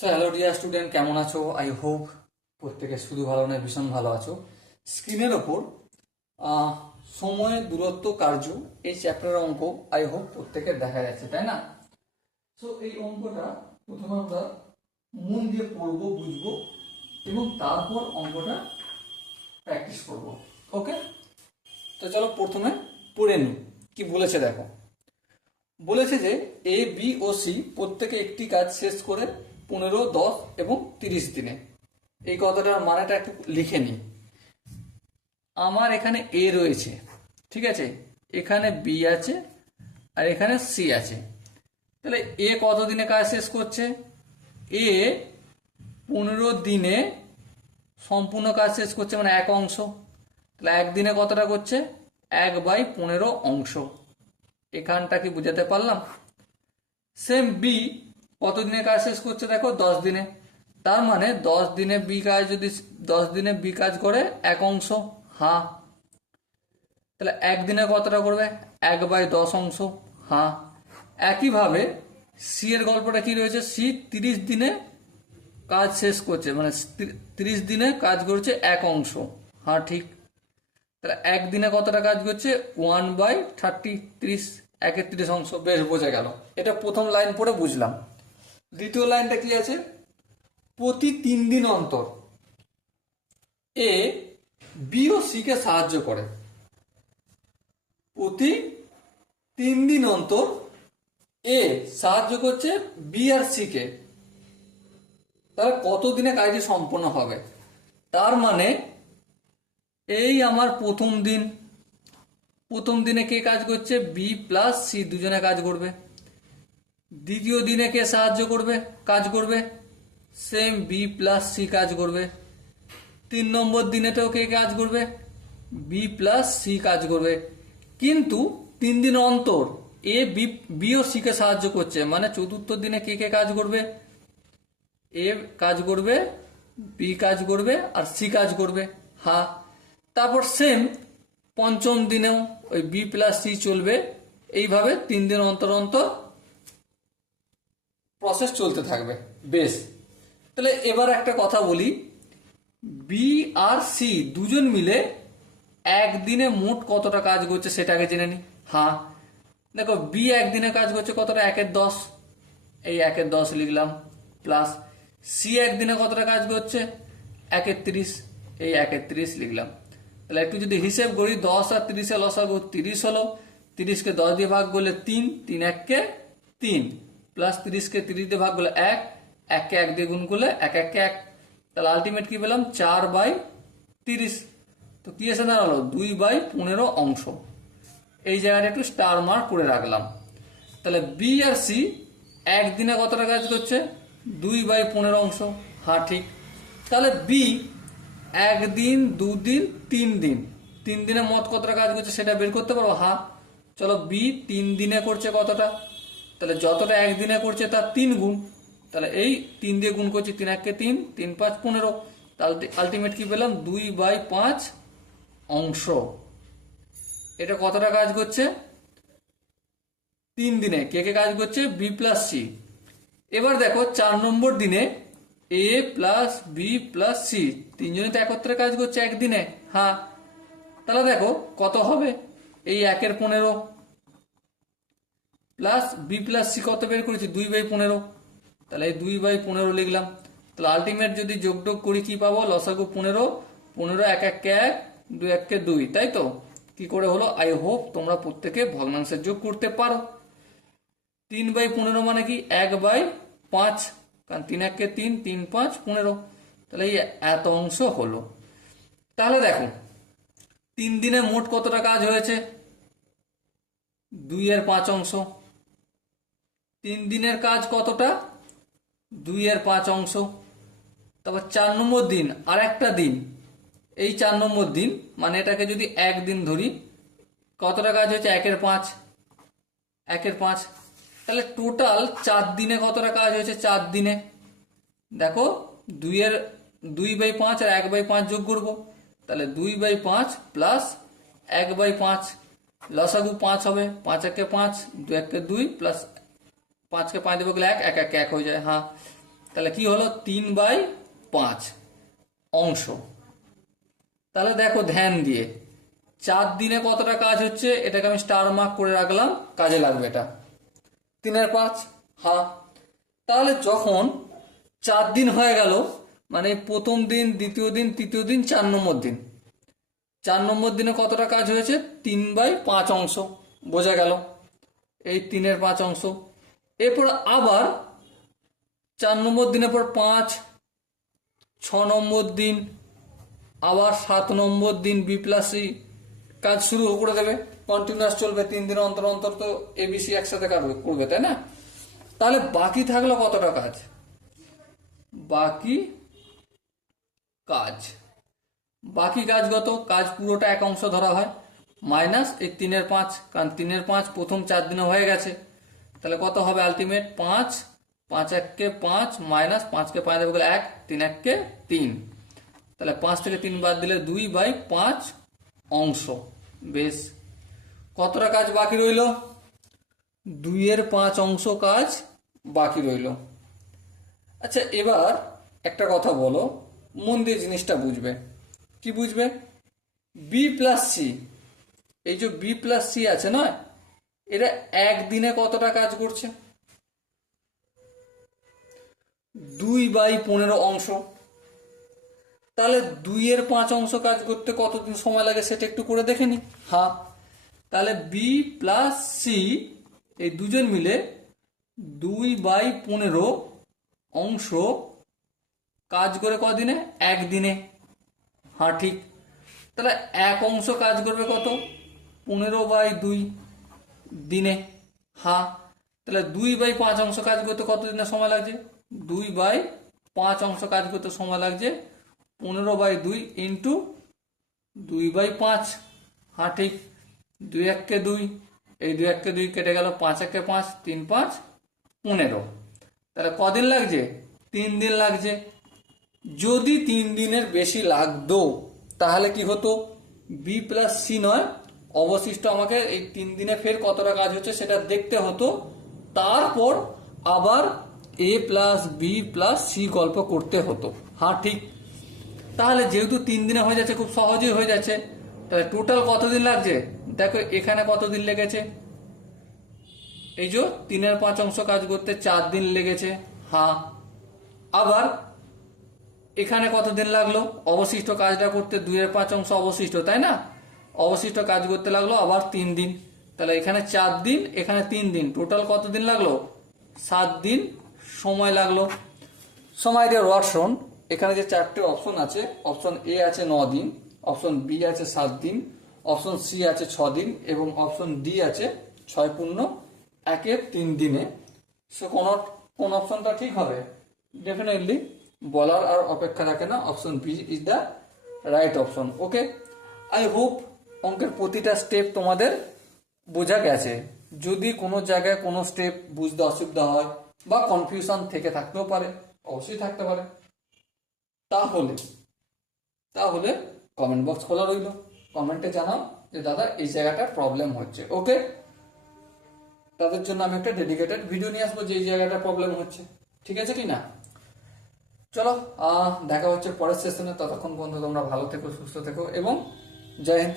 So hello dear student, কেমন আছো? I hope প্রত্যেকে শুধু ভালো নয়, ভীষণ ভালো আছো। স্ক্রিনের ওপর আহ, সময়, দূরত্ব, কার্য, এই চ্যাপ্টারের অঙ্ক আই হোপ প্রত্যেকের দেখা যাচ্ছে, তাই না? সো এই অঙ্কটা প্রথমে আমরা মন দিয়ে পড়বো, বুঝবো, এবং তারপর অঙ্কটা প্র্যাকটিস করব। ওকে, তো চলো প্রথমে পড়ে নিই কি বলেছে। দেখো, বলেছে যে এ বি ও সি প্রত্যেকে একটি কাজ শেষ করে 15, 10 এবং 30 দিনে। এই কথাটার মানেটা একটু লিখে নিই। আমার এখানে এ রয়েছে, ঠিক আছে, এখানে বি আছে, আর এখানে সি আছে। তাহলে এ কত দিনে কাজ শেষ করছে? এ 15 দিনে সম্পূর্ণ কাজ শেষ করছে, মানে এক অংশ। তাহলে একদিনে কতটা করছে? 1/15 অংশ। এখানটা কি বুঝাতে পারলাম? সেম বি কত দিনে কাজ শেষ করছে? দেখো 10 দিনে। তার মানে 10 দিনে বি কাজ, যদি 10 দিনে বি কাজ করে এক অংশ, হ্যাঁ। তাহলে একদিনে কতটা করবে? 1/10 অংশ, হ্যাঁ। একইভাবে সি এর গল্পটা কি রয়েছে? সি 30 দিনে কাজ শেষ করছে, মানে 30 দিনে কাজ করছে এক অংশ, হ্যাঁ ঠিক। তাহলে একদিনে কতটা কাজ করছে? 1/30, 31 অংশ। বেশ, বোঝা গেল। এটা প্রথম লাইন পড়ে বুঝলাম। দ্বিতীয় লাইনটা কি আছে? প্রতি 3 দিন অন্তর A B O C K সাহায্য করে। প্রতি 3 দিন অন্তর এ সাহায্য করছে বি আর সি কে। তাহলে কত দিনে কাজটি সম্পন্ন হবে? তার মানে এই আমার প্রথম দিন, প্রথম দিনে কে কাজ করছে? বি প্লাস সি দুজনে কাজ করবে। দ্বিতীয় দিনে কে সাহায্য করবে, কাজ করবে? সেম বি প্লাস সি কাজ করবে। 3 নম্বর দিনেতেও কে কাজ করবে? বি প্লাস সি কাজ করবে। কিন্তু 3 দিন অন্তর A B O C K সাহায্য করছে, মানে চতুর্থ দিনে কে কে কাজ করবে? এ কাজ করবে, বি কাজ করবে, আর সি কাজ করবে, হ্যাঁ। তারপর সেম পঞ্চম দিনেও ওই বি প্লাস সি চলবে। এইভাবে 3 দিন অন্তর অন্তর প্রসেস চলতে থাকবে। বেশ, তাহলে এবার একটা কথা বলি। বি আর সি দুজন মিলে একদিনে মোট কতটা কাজ করছে সেটা আগে জেনে নি। হ্যাঁ, দেখো বি একদিনে কাজ করছে কতটা? 1/10, এই 1/10 লিখলাম। প্লাস সি একদিনে কতটা কাজ করছে? 1/30, এই 1/30 লিখলাম। তাহলে একটু যদি হিসেব করি, 10 আর 30 লসাগু 30 হলো। 30কে 10 দিয়ে ভাগ করলে 3, 3 1-কে 3, প্লাস 30কে 30 দিয়ে ভাগ করলে 1, 1কে 1 দিয়ে গুণ করলে 1 1-কে 1। তাহলে আলটিমেট কি পেলাম? 4/30। তো কি এসে দাঁড়ালো? 2/15 অংশ। এই জায়গাটা একটু স্টার মার্ক করে রাখলাম। তাহলে বি আর সি একদিনে কতটা কাজ করছে? 2/15 অংশ, হ্যাঁ ঠিক। তাহলে বি 1 দিন, 2 দিন, 3 দিন, 3 দিনে মোট কতটা কাজ করছে সেটা বের করতে পারবো, হ্যাঁ। চলো, বি 3 দিনে করছে কতটা? তাহলে যতটা একদিনে করছে তার 3 গুণ। তাহলে এই 3 দিয়ে গুণ করছি, 3 1-কে 3, 3 5 15। তাহলে আলটিমেট কি পেলাম? 2/5 অংশ। এটা কতটা কাজ করছে? 3 দিনে। কে কে কাজ করছে? B plus C. এবার দেখো 4 নম্বর দিনে A plus B plus C তিনজনই তো একত্রে কাজ করছে একদিনে, হ্যাঁ। তাহলে দেখো কত হবে? এই 1/15 প্লাস বি প্লাস সি কত বের করেছি? 2/15। তাহলে এই 2/15 লিখলাম। তাহলে আলটিমেট যদি যোগটোগ করি কি পাবো? লসাগু 15, 15 1 1-কে 1, 2 1-কে 2, তাই তো? কি করে হলো? আই হোপ তোমরা প্রত্যেকে ভগ্নাংশের যোগ করতে পারো। 3/15 মানে কি? 1/5, কারণ 3 1-কে 3, 3 5 15। তাহলে এই এত অংশ হলো। তাহলে দেখো 3 দিনে মোট কতটা কাজ হয়েছে? 2/5 অংশ। 3 দিনের কাজ কতটা? 2/5 অংশ। তারপর 4 নম্বর দিন, আর একটা দিন, এই 4 নম্বর দিন, মানে এটাকে যদি একদিন ধরি, কতটা কাজ হয়েছে? 1/5, 1/5। তাহলে টোটাল 4 দিনে কতটা কাজ হয়েছে? 4 দিনে দেখো 2/5 আর 1/5 যোগ করবো। তাহলে 2/5 প্লাস 1/5, লসাগু 5 হবে। 5 1-কে 5, 2 1-কে 2, প্লাস 5-কে 5 দেবো গেলে 1, 1 1-কে 1 হয়ে যায়, হ্যাঁ। তাহলে কি হলো 3/5 অংশ। তাহলে দেখো ধ্যান দিয়ে 4 দিনে কতটা কাজ হচ্ছে, এটাকে আমি স্টার মার্ক করে রাখলাম, কাজে লাগবে এটা। 3/5, হ্যাঁ। তাহলে যখন 4 দিন হয়ে গেল, মানে প্রথম দিন, দ্বিতীয় দিন, তৃতীয় দিন, 4 নম্বর দিন, 4 নম্বর দিনে কতটা কাজ হয়েছে, 3/5 অংশ, বোঝা গেল এই 3/5 অংশ। এরপর আবার 4 নম্বর দিনের পর 5, 6 নম্বর দিন, আবার 7 নম্বর দিন B+C কাজ শুরু করে দেবে, কন্টিনিউয়াস চলবে, 3 দিন অন্তর অন্তর তো ABC একসাথে করবে, তাই না? তাহলে বাকি থাকলো কতটা কাজ, বাকি কাজ, বাকি কাজ কত, কাজ পুরোটা 1 অংশ ধরা হয়, মাইনাস এই 3/5, কারণ 3/5 প্রথম 4 দিনে হয়ে গেছে। তাহলে কত হবে আলটিমেট, 5, 5 1 5 মাইনাস 5 কে 5 দেবে 1, 3 1 3, তাহলে 5 থেকে 3 বাদ দিলে 2/5 অংশ। বেশ, কতটা কাজ বাকি রইল, 2/5 অংশ কাজ বাকি রইল। আচ্ছা, এবার একটা কথা বলো, মন দিয়ে জিনিসটা বুঝবে। কি বুঝবে, B+C, এই যে B+C আছে না, এরা একদিনে কতটা কাজ করছে, 2/15 অংশ। তাহলে 2/5 অংশ কাজ করতে কতদিন সময় লাগে সেটা একটু করে দেখে নি। হ্যাঁ, তাহলে B+C এই দুজন মিলে 2/15 অংশ কাজ করে কদিনে, একদিনে। হ্যাঁ ঠিক, তাহলে 1 অংশ কাজ করবে কত, 15/2 দিনে। হ্যাঁ, তাহলে 2/5 অংশ কাজ করতে কত দিনের সময় লাগছে, 2/5 অংশ কাজ করতে সময় লাগছে 15/2 ইন্টু 2/5। হ্যাঁ ঠিক, 2 1 2, এই 2 1 2 কেটে গেল, 5 1 5, 3 5 15। তাহলে কদিন লাগছে, 3 দিন লাগছে। যদি 3 দিনের বেশি লাগতো তাহলে কি হতো, B+C নয়, অবশিষ্ট আমাকে এই 3 দিনে ফের কতটা কাজ হচ্ছে সেটা দেখতে হতো, তারপর আবার A+B+C গল্প করতে হতো। হ্যাঁ ঠিক, তাহলে যেহেতু 3 দিনে হয়ে যাচ্ছে, খুব সহজেই হয়ে যাচ্ছে। তাহলে টোটাল কতদিন লাগছে, দেখো এখানে কতদিন লেগেছে, এই যে 3/5 অংশ কাজ করতে 4 দিন লেগেছে। হ্যাঁ, আবার এখানে কতদিন লাগলো, অবশিষ্ট কাজটা করতে 2/5 অংশ অবশিষ্ট, তাই না, অবশিষ্ট কাজ করতে লাগলো আবার 3 দিন। তাহলে এখানে 4 দিন, এখানে 3 দিন, টোটাল কতদিন লাগলো, 7 দিন সময় লাগলো। সময় দিয়ে রসন, এখানে যে 4টে অপশন আছে, অপশন এ আছে 9 দিন, অপশন বি আছে 7 দিন, অপশন সি আছে 6 দিন, এবং অপশন ডি আছে 6×1 3 দিনে। সো কোন অপশনটা ঠিক হবে, ডেফিনেটলি বলার আর অপেক্ষা রাখে না, option B is the right option. Okay, I hope অঙ্কের প্রতিটা স্টেপ তোমাদের বোঝা গেছে। যদি কোনো জায়গায় কোনো স্টেপ বুঝতে অসুবিধা হয় বা কনফিউশন থেকে থাকতেও পারে, অবশ্যই থাকতে পারে, তাহলে কমেন্ট বক্স খোলা রইল, কমেন্টে জানাও যে দাদা এই জায়গাটার প্রবলেম হচ্ছে। ওকে, তাদের জন্য আমি একটা ডেডিকেটেড ভিডিও নিয়ে আসবো যে এই জায়গাটা প্রবলেম হচ্ছে। ঠিক আছে কি না? চলো, দেখা হচ্ছে পরের সেশনে। ততক্ষণ পর্যন্ত তোমরা ভালো থেকো, সুস্থ থেকো এবং জয় হিন্দ।